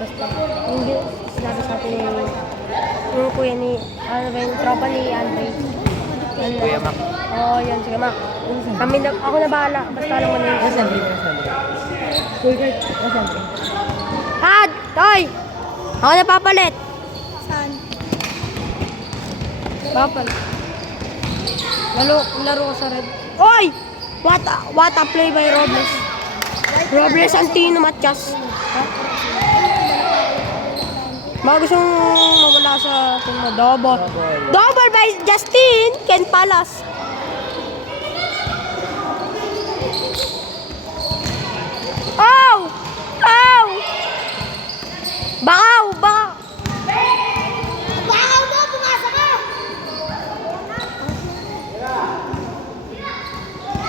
Basta, gi- sinabi sa atin yung, yung kuya ni, ano ba yung tropa ni Andre. Ano? Kuya Mac. Oo, oh, yun, sige Mac. Kami na, ako na bahala. Basta lang man yung... Kuya Kurt, nasaan din? Had! Toy! Ako na papalit. Saan? Papalit. Lalo, laro ko sa red. Oy! What a, what a play by Robles. Robles Antino Matias. Ha? Baka gustong mawala sa team mo. Double. Double. Double by Justin Ken Palas. Ow! Ow! Bakaw! Bakaw! Bakaw mo! Pumasok ka!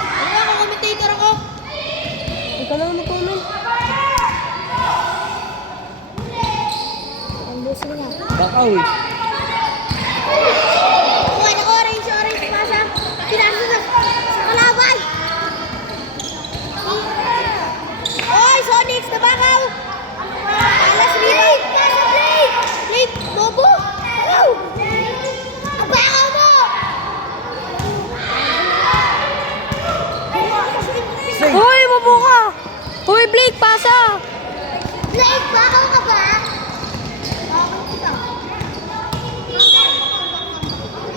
Ano ako, commentator ako? Ikaw na ano comment. Ang busi Bakaw. Kuha na orange, orange pasa. Pinasa sa, sa kalaban. Oy, Sonics, na bakaw! Alas Blade! Pasa Blade! Blade, bobo! Ang bakaw mo! Uy, bubo ka! Blake, pasa! Blade, bakaw ka ba?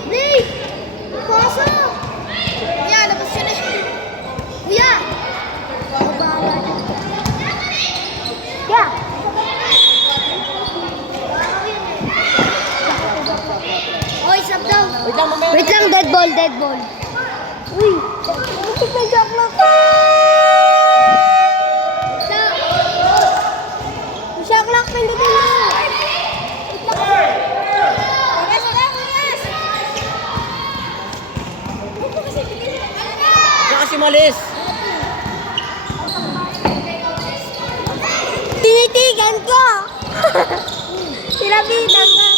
Blade! Pasa! Kuya, labas yun na siya. Kuya! Ako bahala dyan. Yeah! Oy, sub down. Wait lang, mamaya. Wait lang, dead ball, dead ball. Uy! Bakit may jack lock? Jack lock, pindutin mo! Malis? Tinitigan ko! Sinabitan ka!